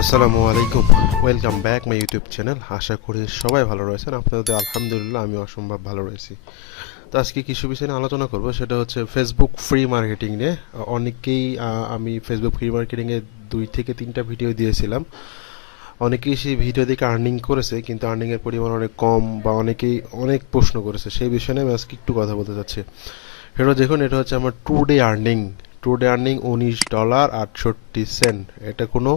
আসসালামু আলাইকুম, welcome back my YouTube channel. আশা করি সবাই ভালো রয়েছেন। আপনাদের আলহামদুলিল্লাহ আমি অসম্ভব ভালো রয়েছি। তো আজকে কিছু বিষয় নিয়ে আলোচনা করব, সেটা হচ্ছে ফেসবুক ফ্রি মার্কেটিং নিয়ে। অনেকেই আমি ফেসবুক ফ্রি মার্কেটিংয়ে 2 থেকে 3টা ভিডিও দিয়েছিলাম। অনেকেই সেই ভিডিও দেখে আর্নিং করেছে, কিন্তু আর্নিংয়ের পরিমাণ অনেক কম, বা অনেকেই অনেক প্রশ্ন করেছে। সেই বিষয় নিয়ে আমি আজকে একটু কথা বলতে চাচ্ছি। এটা দেখুন, এটা হচ্ছে আমার টু ডে আর্নিং $19.68। এটা কোনো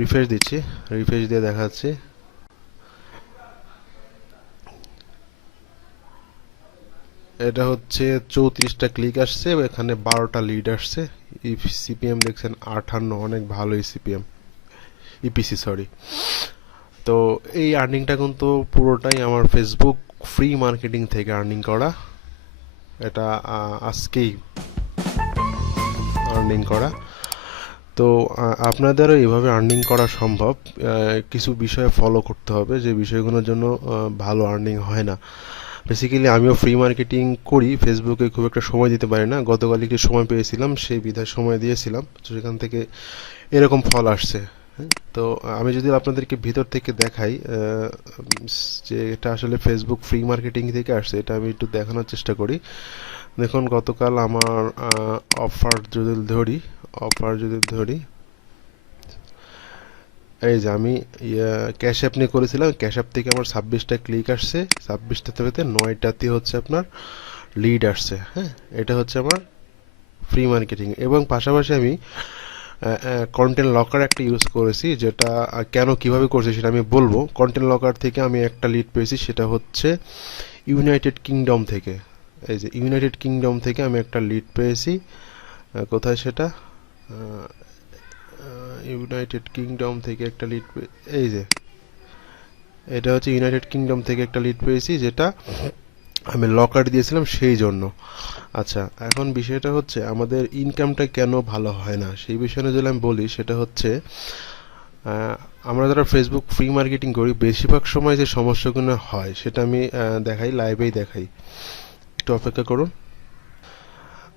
রিফ্রেশ দিচ্ছি, রিফ্রেশ দিয়ে দেখাচ্ছি। এটা হচ্ছে 34টা ক্লিক আসছে, এখানে 12টা লিড আসছে। সিপিএম দেখছেন 58, অনেক ভালোই সিপিএম, ইপিসি সরি। তো এই আর্নিংটা কিন্তু পুরোটাই আমার ফেসবুক ফ্রি মার্কেটিং থেকে আর্নিং করা। এটা আজকেই আর্নিং করা। তো আপনাদেরও এইভাবে আর্নিং করা সম্ভব। কিছু বিষয় ফলো করতে হবে, যে বিষয়গুলোর জন্য ভালো আর্নিং হয় না। বেসিক্যালি আমিও ফ্রি মার্কেটিং করি, ফেসবুকে খুব একটা সময় দিতে পারি না। গতকাল একটু সময় পেয়েছিলাম, সেই বিধায় সময় দিয়েছিলাম, তো সেখান থেকে এরকম ফল আসছে। তো আমি যদি আপনাদেরকে ভিতর থেকে দেখাই যে এটা আসলে ফেসবুক ফ্রি মার্কেটিং থেকে আসছে, এটা আমি একটু দেখানোর চেষ্টা করি। দেখুন, গতকাল আমার অফার যদি ধরি, এই যে আমি ক্যাশ অ্যাপ নিয়ে করেছিলাম। ক্যাশ অ্যাপ থেকে আমার 26টা ক্লিক আসছে, 26টা থেকে 9টাতে হচ্ছে আপনার লিড আসছে। হ্যাঁ, এটা হচ্ছে আমার ফ্রি মার্কেটিং। এবং পাশাপাশি আমি কন্টেন্ট লকার একটা ইউজ করেছি, যেটা কেন কিভাবে করছি সেটা আমি বলবো। কন্টেন্ট লকার থেকে আমি একটা লিড পেয়েছি, সেটা হচ্ছে ইউনাইটেড কিংডম থেকে। এই যে ইউনাইটেড কিংডম থেকে আমি একটা লিড পেয়েছি। কোথায় সেটা? ইউনাইটেড কিংডম থেকে একটা লিড, এই যে এটা হচ্ছে ইউনাইটেড কিংডম থেকে একটা লিড পেয়েছি, যেটা আমি লকার দিয়েছিলাম সেই জন্য। আচ্ছা, এখন বিষয়টা হচ্ছে আমাদের ইনকামটা কেন ভালো হয় না, সেই বিষয়ে যদি আমি বলি, সেটা হচ্ছে আমরা যারা ফেসবুক ফ্রি মার্কেটিং করি, বেশিরভাগ সময় যে সমস্যাগুলো হয় সেটা আমি দেখাই, লাইভেই দেখাই। একটু অপেক্ষা করুন।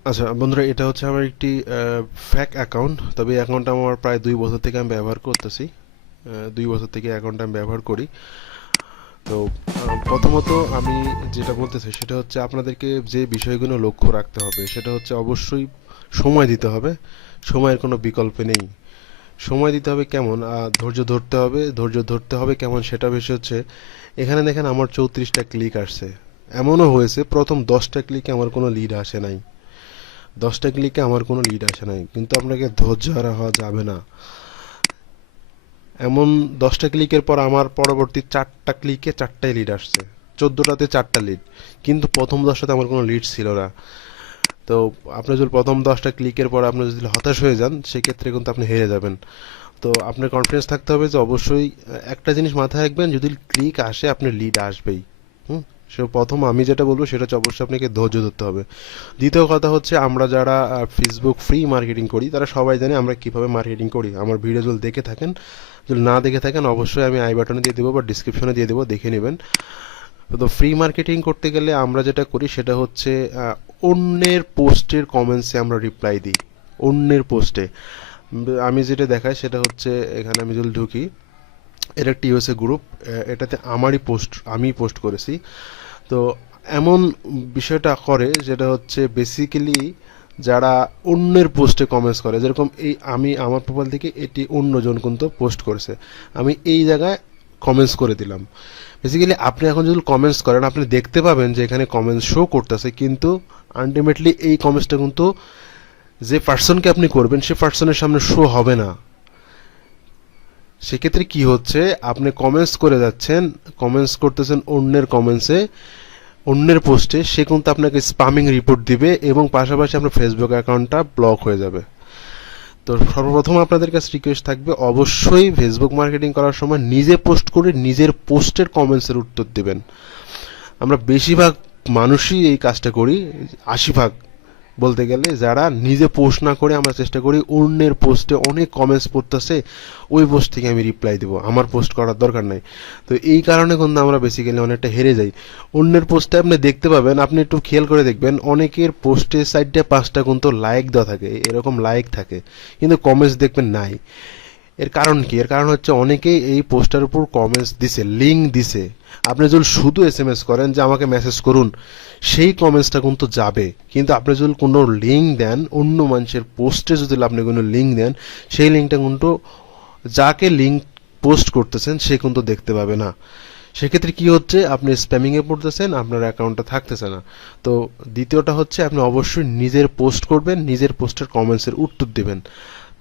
আচ্ছা বন্ধুরা, এটা হচ্ছে আমার একটি ফ্যাক অ্যাকাউন্ট, তবে এই অ্যাকাউন্টটা আমার প্রায় 2 বছর থেকে আমি ব্যবহার করতেছি। 2 বছর থেকে অ্যাকাউন্টটা আমি ব্যবহার করি। তো প্রথমত আমি যেটা বলতে চাই, সেটা হচ্ছে আপনাদেরকে যে বিষয়গুলো লক্ষ্য রাখতে হবে, সেটা হচ্ছে অবশ্যই সময় দিতে হবে। সময়ের কোনো বিকল্প নেই। সময় দিতে হবে কেমন? ধৈর্য ধরতে হবে কেমন, সেটা বেশি হচ্ছে। এখানে দেখেন আমার 34টা ক্লিক আসছে। এমনও হয়েছে প্রথম 10টা ক্লিকে আমার কোনো লিড আসে নাই। 10টা ক্লিকে আমার কোনো লিড আসে নাই, কিন্তু আপনাকে ধৈর্য হারা হওয়া যাবে না। এমন 10টা ক্লিকের পর আমার পরবর্তী 4টা ক্লিকে 4টাই লিড আসছে। 14টাতে 4টা লিড, কিন্তু প্রথম 10টাতে আমার কোনো লিড ছিল না। তো আপনি যদি প্রথম 10টা ক্লিকের পর আপনি যদি হতাশ হয়ে যান, সেক্ষেত্রে কিন্তু আপনি হেরে যাবেন। তো আপনার কনফিডেন্স থাকতে হবে যে অবশ্যই একটা জিনিস মাথায় রাখবেন, যদি ক্লিক আসে আপনার লিড আসবেই। হুম। সে প্রথম আমি যেটা বলবো সেটা হচ্ছে অবশ্যই আপনাকে ধৈর্য ধরতে হবে। দ্বিতীয় কথা হচ্ছে, আমরা যারা ফেসবুক ফ্রি মার্কেটিং করি, তারা সবাই জানে আমরা কিভাবে মার্কেটিং করি। আমার ভিডিও যদি দেখে থাকেন, যদি না দেখে থাকেন, অবশ্যই আমি আই বাটনে দিয়ে দেবো বা ডিসক্রিপশনে দিয়ে দেবো, দেখে নেবেন। তো ফ্রি মার্কেটিং করতে গেলে আমরা যেটা করি সেটা হচ্ছে অন্যের পোস্টের কমেন্টসে আমরা রিপ্লাই দিই। অন্যের পোস্টে আমি যেটা দেখাই সেটা হচ্ছে, এখানে আমি যদি ঢুকি, এটা একটি ইউএসএ গ্রুপ, এটাতে আমি পোস্ট করেছি। তো এমন বিষয়টা করে, যেটা হচ্ছে বেসিক্যালি যারা অন্যের পোস্টে কমেন্টস করে, যেরকম এই আমি আমার প্রোফাইল থেকে এটি অন্যজন কিন্তু পোস্ট করেছে, আমি এই জায়গায় কমেন্টস করে দিলাম। বেসিক্যালি আপনি এখন যদি কমেন্টস করেন, আপনি দেখতে পাবেন যে এখানে কমেন্টস শো করতেছে, কিন্তু আলটিমেটলি এই কমেন্টসটা কিন্তু যে পার্সনকে আপনি করবেন সে পার্সনের সামনে শো হবে না। সেক্ষেত্রে কি হচ্ছে, আপনি কমেন্টস করে যাচ্ছেন, কমেন্টস করতেছেন অন্যের কমেন্টসে, অন্যের পোস্টে, সে কিন্তু আপনাকে স্প্যামিং রিপোর্ট দিবে, এবং পাশাপাশি আপনার ফেসবুক অ্যাকাউন্টটা ব্লক হয়ে যাবে। তো সর্বপ্রথম আপনাদের কাছে রিকোয়েস্ট থাকবে, অবশ্যই ফেসবুক মার্কেটিং করার সময় নিজে পোস্ট করে নিজের পোস্টের কমেন্টসের উত্তর দিবেন। আমরা বেশিরভাগ মানুষই এই কাজটা করি, 80 ভাগ বলতে গেলে, যারা নিজে পোস্ট না করে আমরা চেষ্টা করি অন্যের পোস্টে অনেক কমেন্টস পড়তেছে, ওই পোস্ট থেকে আমি রিপ্লাই দেবো, আমার পোস্ট করার দরকার নাই। তো এই কারণে কিন্তু আমরা বেসিক্যালি অনেকটা হেরে যাই। অন্যের পোস্টে আপনি দেখতে পাবেন, আপনি একটু খেয়াল করে দেখবেন, অনেকের পোস্টের সাইডে 5টা কিন্তু লাইক দেওয়া থাকে, এরকম লাইক থাকে, কিন্তু কমেন্টস দেখবেন নাই। এর কারণ কি? এর কারণ হচ্ছে অনেকেই এই পোস্টার উপর কমেন্টস দিছে, লিঙ্ক দিছে। আপনি যদি শুধু এসএমএস করেন যে আমাকে মেসেজ করুন, সেই কমেন্টসটা কিন্তু যাবে। কিন্তু আপনি যদি কোনো লিঙ্ক দেন, অন্য মানুষের পোস্টে যদি আপনি কোনো লিঙ্ক দেন, সেই লিঙ্কটা কিন্তু যাকে লিঙ্ক পোস্ট করতেছেন সে কিন্তু দেখতে পাবে না। সেক্ষেত্রে কি হচ্ছে, আপনি স্প্যামিং এ পড়তেছেন, আপনার অ্যাকাউন্টটা থাকতেছে না। তো দ্বিতীয়টা হচ্ছে আপনি অবশ্যই নিজের পোস্ট করবেন, নিজের পোস্টের কমেন্টসের উত্তর দিবেন।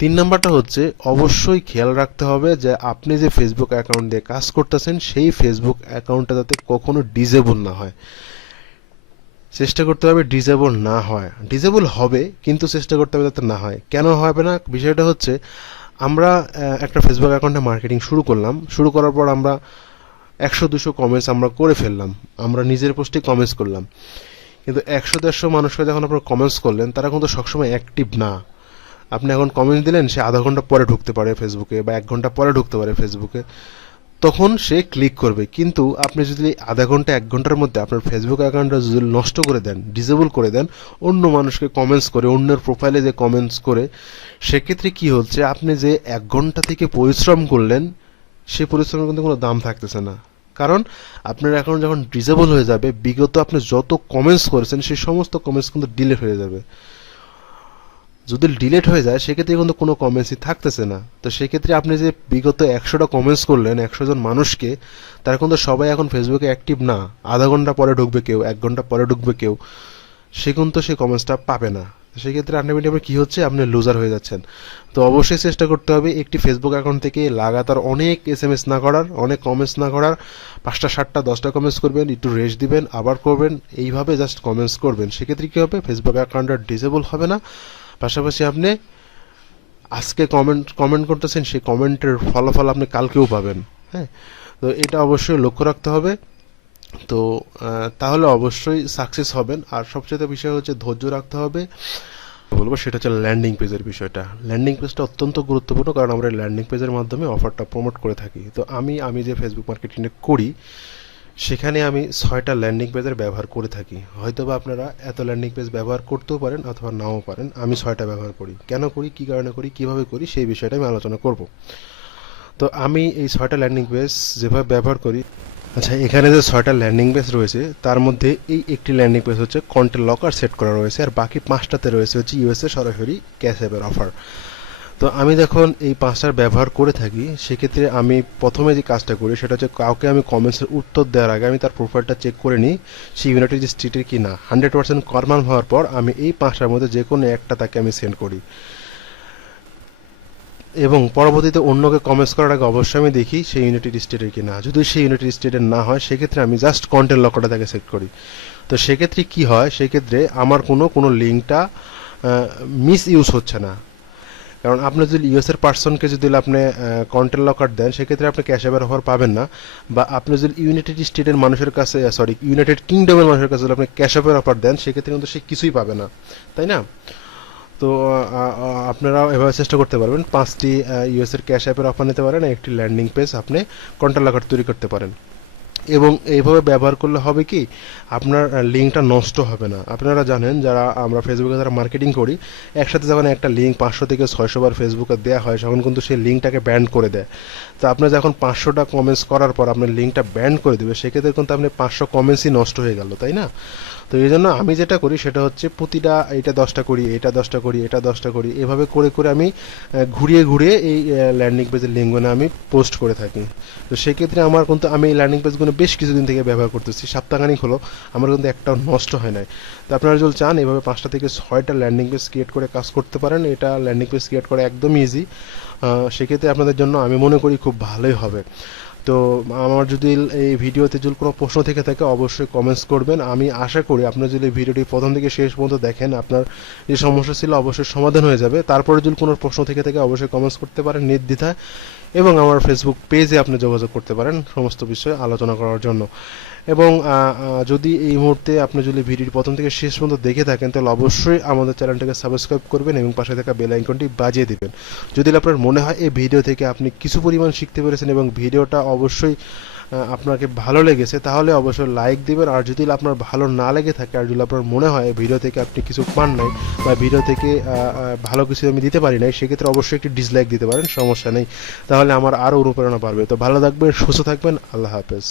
3 নাম্বারটা হচ্ছে অবশ্যই খেয়াল রাখতে হবে যে আপনি যে ফেসবুক অ্যাকাউন্ট দিয়ে কাজ করতেছেন সেই ফেসবুক অ্যাকাউন্টটা যাতে কখনো ডিসেবল না হয়। চেষ্টা করতে হবে ডিসেবল না হয়। ডিসেবল হবে কিন্তু চেষ্টা করতে হবে যাতে না হয়। কেন হবে না? বিষয়টা হচ্ছে আমরা একটা ফেসবুক অ্যাকাউন্টে মার্কেটিং শুরু করলাম, শুরু করার পর আমরা 100-200 কমেন্টস আমরা করে ফেললাম, আমরা নিজের পোস্টে কমেন্টস করলাম, কিন্তু 100-150 মানুষকে যখন আপনারা কমেন্টস করলেন তারা কিন্তু সবসময় অ্যাক্টিভ না। আপনি এখন কমেন্ট দিলেন, সে আধা ঘন্টা পরে ঢুকতে পারে ফেসবুকে বা 1 ঘন্টা পরে ঢুকতে পারে ফেসবুকে, তখন সে ক্লিক করবে। কিন্তু আপনি যদি আধা ঘন্টা 1 ঘন্টার মধ্যে আপনার ফেসবুক অ্যাকাউন্টটা যদি নষ্ট করে দেন, ডিসেবল করে দেন, অন্য মানুষকে কমেন্টস করে, অন্যের প্রোফাইলে যে কমেন্টস করে, সেক্ষেত্রে কি হচ্ছে, আপনি যে 1 ঘন্টা থেকে পরিশ্রম করলেন সেই পরিশ্রমের কিন্তু কোনো দাম থাকতেছে না। কারণ আপনার অ্যাকাউন্ট যখন ডিসেবল হয়ে যাবে, বিগত আপনি যত কমেন্টস করেছেন সেই সমস্ত কমেন্টস কিন্তু ডিলিট হয়ে যাবে। যদি ডিলিট হয়ে যায় সেক্ষেত্রে কিন্তু কোনো কমেন্টসই থাকতেছে না। তো সেক্ষেত্রে আপনি যে বিগত 100টা কমেন্টস করলেন 100 জন মানুষকে, তারা কিন্তু সবাই এখন ফেসবুকে অ্যাক্টিভ না। আধা ঘন্টা পরে ঢুকবে কেউ, 1 ঘন্টা পরে ঢুকবে কেউ, সে কিন্তু সেই কমেন্টসটা পাবে না। সেক্ষেত্রে আলটিমেটলি কি হচ্ছে, আপনি লুজার হয়ে যাচ্ছেন। তো অবশ্যই চেষ্টা করতে হবে একটি ফেসবুক অ্যাকাউন্ট থেকে লাগাতার অনেক এসএমএস না করার, অনেক কমেন্টস না করার। 5টা 7টা 10টা কমেন্টস করবেন, একটু রেস্ট দিবেন, আবার করবেন, এইভাবে জাস্ট কমেন্টস করবেন। সেক্ষেত্রে কি হবে, ফেসবুক অ্যাকাউন্টটা ডিসেবল হবে না। পাশাপাশি আপনি আজকে কমেন্ট কমেন্ট করতেছেন, সেই কমেন্টের ফলাফল আপনি কালকেও পাবেন। হ্যাঁ, তো এটা অবশ্যই লক্ষ্য রাখতে হবে। তো তাহলে অবশ্যই সাকসেস হবেন। আর সবচেয়ে বিষয় হচ্ছে ধৈর্য রাখতে হবে। বলবো সেটা হচ্ছে ল্যান্ডিং পেজের বিষয়টা। ল্যান্ডিং পেজটা অত্যন্ত গুরুত্বপূর্ণ, কারণ আমরা ল্যান্ডিং পেজের মাধ্যমে অফারটা প্রমোট করে থাকি। তো আমি যে ফেসবুক মার্কেটিংয়ে করি, সেখানে আমি 6টা ল্যান্ডিং পেজের ব্যবহার করে থাকি। হয়তোবা আপনারা এত ল্যান্ডিং পেজ ব্যবহার করতেও পারেন অথবা নাও পারেন। আমি 6টা ব্যবহার করি। কেন করি, কী কারণে করি, কিভাবে করি, সেই বিষয়টা আমি আলোচনা করব। তো আমি এই 6টা ল্যান্ডিং পেজ যেভাবে ব্যবহার করি, আচ্ছা, এখানে যে 6টা ল্যান্ডিং পেজ রয়েছে তার মধ্যে এই একটি ল্যান্ডিং পেজ হচ্ছে কন্টেন্ট লকার সেট করা রয়েছে, আর বাকি 5টাতে রয়েছে হচ্ছে ইউএসএ সরাসরি ক্যাশ অ্যাপের অফার। তো আমি যখন এই 5টার ব্যবহার করে থাকি, সেক্ষেত্রে আমি প্রথমে যে কাজটা করি সেটা হচ্ছে কাউকে আমি কমেন্টসের উত্তর দেওয়ার আগে আমি তার প্রোফাইলটা চেক করে নিই সে ইউনাইটেড স্টেটের কি না। 100% কনফার্ম হওয়ার পর আমি এই 5টার মধ্যে যে কোনো একটা তাকে আমি সেন্ড করি, এবং পরবর্তীতে অন্যকে কমেন্টস করার আগে অবশ্যই আমি দেখি সেই ইউনাইটেড স্টেটের কি না। যদি সেই ইউনাইটেড স্টেটের না হয় সেক্ষেত্রে আমি জাস্ট কন্টেন্ট লকটা তাকে সেট করি। তো সেক্ষেত্রে কি হয়, সেক্ষেত্রে আমার কোনো লিঙ্কটা মিস ইউজ হচ্ছে না। কারণ আপনি যদি ইউএসের পার্সনকে যদি আপনি কন্টেন্ট লকার দেন, সেক্ষেত্রে আপনি ক্যাশ অ্যাপের অফার পাবেন না। বা আপনি যদি ইউনাইটেড স্টেটের মানুষের কাছে, ইউনাইটেড কিংডমের মানুষের কাছে যদি আপনি ক্যাশ অ্যাপের অফার দেন, সেক্ষেত্রে কিন্তু সে কিছুই পাবে না, তাই না? তো আপনারা এভাবে চেষ্টা করতে পারবেন। 5টি ইউএসের ক্যাশ অ্যাপের অফার নিতে পারেন, একটি ল্যান্ডিং পেজ আপনি কন্টেন্ট লকার তৈরি করতে পারেন। এবং এইভাবে ব্যবহার করলে হবে কি, আপনার লিঙ্কটা নষ্ট হবে না। আপনারা জানেন, যারা আমরা ফেসবুকে যারা মার্কেটিং করি, একসাথে যখন একটা লিঙ্ক 500 থেকে 600 বার ফেসবুকে দেওয়া হয়, তখন কিন্তু সেই লিঙ্কটাকে ব্যান করে দেয়। তো আপনি যখন 500টা কমেন্টস করার পর আপনার লিঙ্কটা ব্যান করে দেবে, সেক্ষেত্রে কিন্তু আপনি 500 কমেন্টসই নষ্ট হয়ে গেল, তাই না? তো এই জন্য আমি যেটা করি সেটা হচ্ছে প্রতিটা এটা 10টা করি, এটা 10টা করি, এটা 10টা করি, এভাবে করে করে আমি ঘুরিয়ে ঘুরিয়ে এই ল্যান্ডিং পেজের লিঙ্কগুলো আমি পোস্ট করে থাকি। তো সেক্ষেত্রে আমার কিন্তু আমি এই ল্যান্ডিং পেজগুলো বেশ কিছুদিন থেকে ব্যবহার করতেছি, সপ্তাহখানিক হলো, আমার কিন্তু একটাও নষ্ট হয় নাই। তো আপনারা যদি চান এভাবে 5টা থেকে 6টা ল্যান্ডিং পেজ ক্রিয়েট করে কাজ করতে পারেন। এটা ল্যান্ডিং পেজ ক্রিয়েট করা একদম ইজি। সেক্ষেত্রে আপনাদের জন্য আমি মনে করি খুব ভালোই হবে। তো আমার যদি এই ভিডিওতে যদি কোনো প্রশ্ন থেকে থাকে অবশ্যই কমেন্টস করবেন। আমি আশা করি আপনার যদি ভিডিওটি প্রথম থেকে শেষ পর্যন্ত দেখেন, আপনার যে সমস্যা ছিল অবশ্যই সমাধান হয়ে যাবে। তারপরে যদি কোনো প্রশ্ন থেকে থাকে অবশ্যই কমেন্টস করতে পারেন নির্দ্বিধায়, এবং আমার ফেসবুক পেজে আপনি যোগাযোগ করতে পারেন সমস্ত বিষয়ে আলোচনা করার জন্য। এবং যদি এই মুহূর্তে আপনি যদি ভিডিওটি প্রথম থেকে শেষ পর্যন্ত দেখে থাকেন তাহলে অবশ্যই আমাদের চ্যানেলটাকে সাবস্ক্রাইব করবেন এবং পাশে থাকা বেল আইকনটি বাজিয়ে দিবেন। যদি আপনার মনে হয় এই ভিডিও থেকে আপনি কিছু পরিমাণ শিখতে পেরেছেন এবং ভিডিওটা অবশ্যই আপনাকে ভালো লেগেছে তাহলে অবশ্যই লাইক দিবেন। আর যদি আপনার ভালো না লেগে থাকে আর যদি আপনার মনে হয় ভিডিও থেকে আপনি কিছু পান নাই বা ভিডিও থেকে ভালো কিছু আমি দিতে পারি নাই সেক্ষেত্রে অবশ্যই একটি ডিসলাইক দিতে পারেন, সমস্যা নেই, তাহলে আমার আরও অনুপ্রেরণা বাড়বে। তো ভালো থাকবেন, সুস্থ থাকবেন, আল্লাহ হাফেজ।